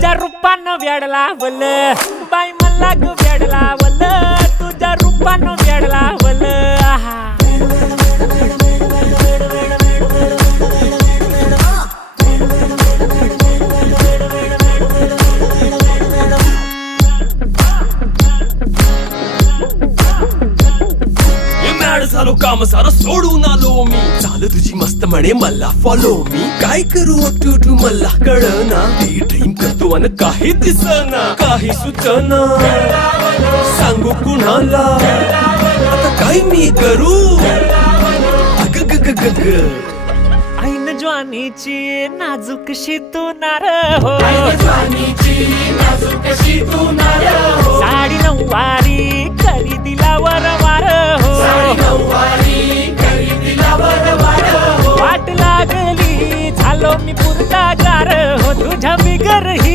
तुझ्या रूपानं वेड लावल बाई मला ग वेड लावल तुझ्या रूपानं वेड लावल आहा झालो काम सारं सोडून आलो मी चाल तुझी मस्त म्हणे मला फॉलो मी काय करू टू मला कळना ती ड्रीम करतो अन काही दिसना काही सुचना सांगू कुणाला आता काय मी करू अग ग ग ग ग ऐन ज्वानीची नाजूकशी तू नार हो साडी नऊवारी करी दिला वरवार हो वाट लागली झालो मी पुरता गार हो तुझ्या बिगर ही